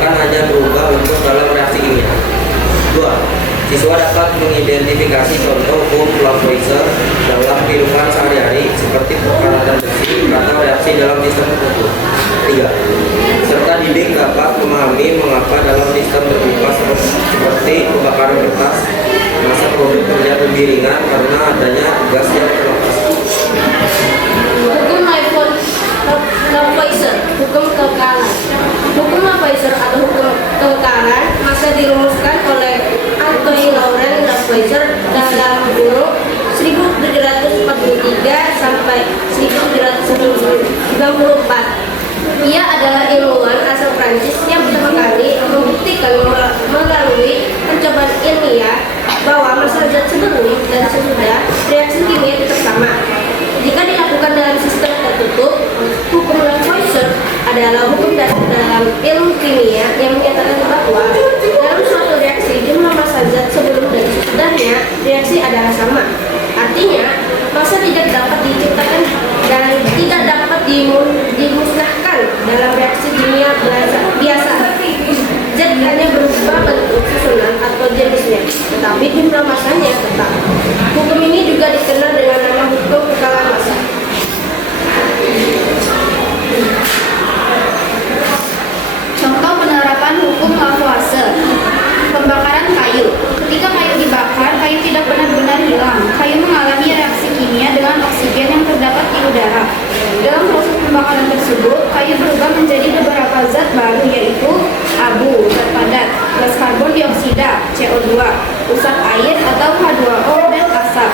kebanyakan hanya berubah bentuk dalam reaksi kimia. 2. Siswa dapat mengidentifikasi contoh hukum Lavoisier dalam kehidupan sehari-hari seperti perkaratan besi atau reaksi dalam sistem tertentu. 3. Serta didik dapat memahami mengapa dalam sistem terbuka seperti pembakaran kertas massa produk terlihat lebih ringan karena adanya gas yang terlepas. Hukum Lavoisier, hukum kekekalan. Hukum Lavoisier atau hukum kekekalan masa dirumuskan oleh Antoine Laurent Lavoisier dalam kurun 1743 sampai 1794. Ia adalah ilmuwan asal Prancis yang pertama kali membuktikan melalui percobaan ilmiah bahwa massa zat sebelum dan sesudah reaksi kimia tetap sama jika dilakukan dalam sistem tertutup. Hukum Lavoisier adalah hukum dasar dalam ilmu kimia yang menyatakan bahwa dalam suatu reaksi jumlah massa zat sebelum dan sesudahnya reaksi adalah sama. Artinya, massa tidak dapat diciptakan dan tidak dapat dimusnahkan dalam reaksi kimia biasa. Zat hanya berubah bentuk susunan atau jenisnya, tetapi jumlah massanya tetap. Hukum ini juga dikenal dengan nama hukum kekekalan massa. Contoh penerapan hukum Lavoisier. Pembakaran kayu. Ketika kayu dibakar, kayu tidak benar-benar hilang. Kayu mengalami reaksi kimia dengan oksigen yang terdapat di udara. Dalam proses pembakaran tersebut, kayu berubah menjadi beberapa zat baru, yaitu abu, zat padat, gas karbon dioksida, CO2, usap air atau H2O, dan asap.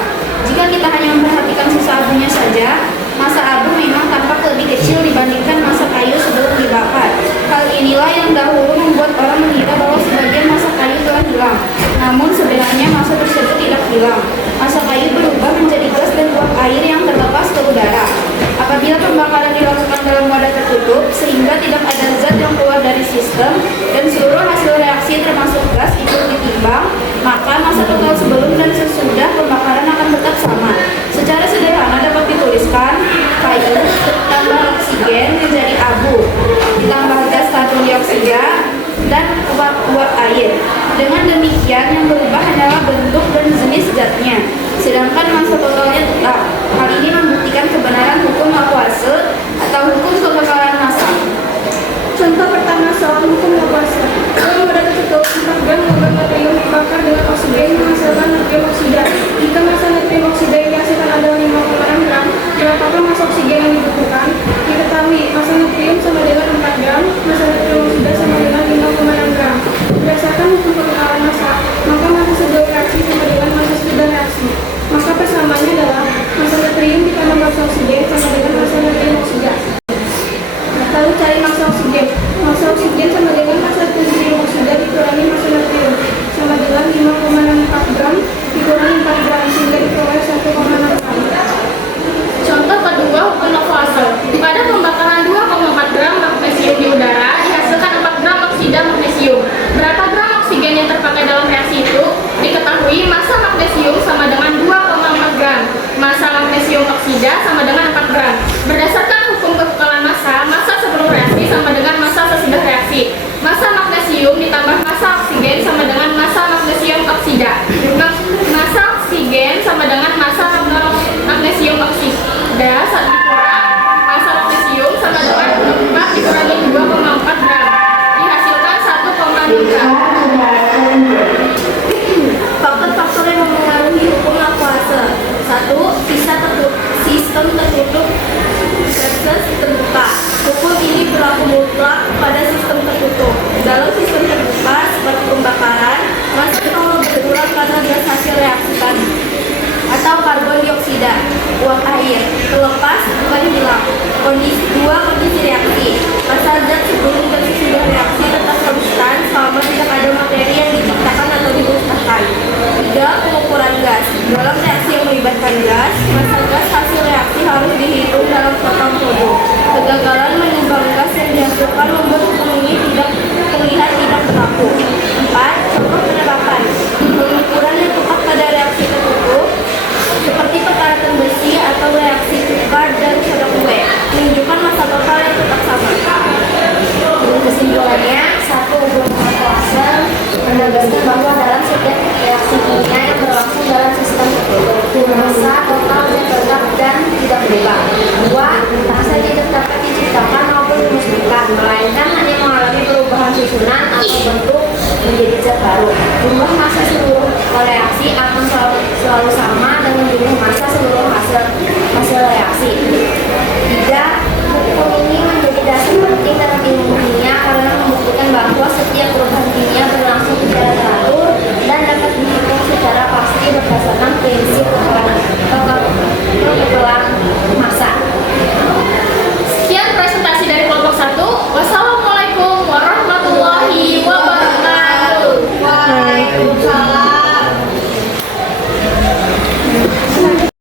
Jika kita hanya memperhatikan sisa abunya saja, massa abu memang tampak lebih kecil dibandingkan massa kayu sebelum dibakar. Hal inilah yang dahulu membuat orang mengira bahwa sebagian massa kayu telah hilang. Namun sebenarnya massa tersebut tidak hilang. Massa kayu berubah menjadi gas dan uap air yang terlepas ke udara. Apabila pembakaran dilakukan dalam wadah tertutup, sehingga tidak ada zat yang keluar dari sistem dan seluruh hasil reaksi termasuk gas ikut ditimbang, maka massa total sebelum dan sesudah pembakaran akan tetap sama. Secara sederhana dapat dituliskan kayu tambah oksigen menjadi abu, ditambah gas karbon dioksida dan uap air. Dengan demikian yang berubah hanyalah bentuk dan jenis zatnya, sedangkan massa totalnya tetap. Hal ini membuktikan kebenaran hukum Lavoisier atau hukum kekekalan massa. Contoh pertama soal hukum Lavoisier. Dalam wadah tertutup, 4 gram logam natrium dibakar dengan oksigen menghasilkan natrium oksida. Jika massa natrium oksida yang dihasilkan adalah 5,6 gram, berapakah massa oksigen yang dibutuhkan? Diketahui massa natrium sama dengan 4 gram, massa natrium oksida sama dengan 5,6 gram. Berdasarkan hukum kekekalan massa, maka massa sebelum reaksi sama dengan massa sesudah reaksi. Maka persamaannya adalah massa natrium ditambah massa oksigen sama dengan massa natrium oksida. Lalu cari massa oksigen. Massa oksigen sama dengan massa natrium oksida dikurangi massa natrium sama dengan 5,64 gram dikurangi 4 gram sehingga diperoleh 1,6 gram. Contoh kedua hukum Lavoisier. Pada pembakaran 2,4 gram magnesium di udara dihasilkan 4 gram oksida magnesium. Berapa gram oksigen yang terpakai dalam reaksi itu? Diketahui massa magnesium sama dengan 2,4 gram. Massa magnesium oksida sama dengan 4 gram. Berdasarkan hukum kekekalan massa, massa sebelum reaksi sama dengan massa sesudah reaksi. Massa magnesium ditambah massa oksigen sama dengan massa magnesium oksida. Massa oksigen sama dengan massa magnesium oksida saat dikurang massa magnesium sama dengan 4 dikurangi 2,4 gram. Dihasilkan 1,6 gram. Faktor-faktor yang mempengaruhi hukum Lavoisier. 1. Sistem tertutup versus terbuka. Hukum ini berlaku mutlak pada sistem tertutup. Dalam sistem terbuka seperti pembakaran, massa selalu berkurang karena gas hasil reaksi tadi atau karbon dioksida, uap air, terlepas bukan hilang. Kondisi reaksi. Massa zat sebelum dan sesudah reaksi tetap konstan selama tidak ada materi yang diciptakan menegaskan bahwa dalam setiap reaksi kimia yang berlangsung dalam sistem tertutup, massa total tetap dan tidak berubah. 2. Massa tidak dapat diciptakan maupun dimusnahkan, melainkan hanya mengalami perubahan susunan atau bentuk menjadi zat baru. Jumlah massa seluruh reaksi akan selalu sama dengan jumlah massa seluruh hasil reaksi. 3.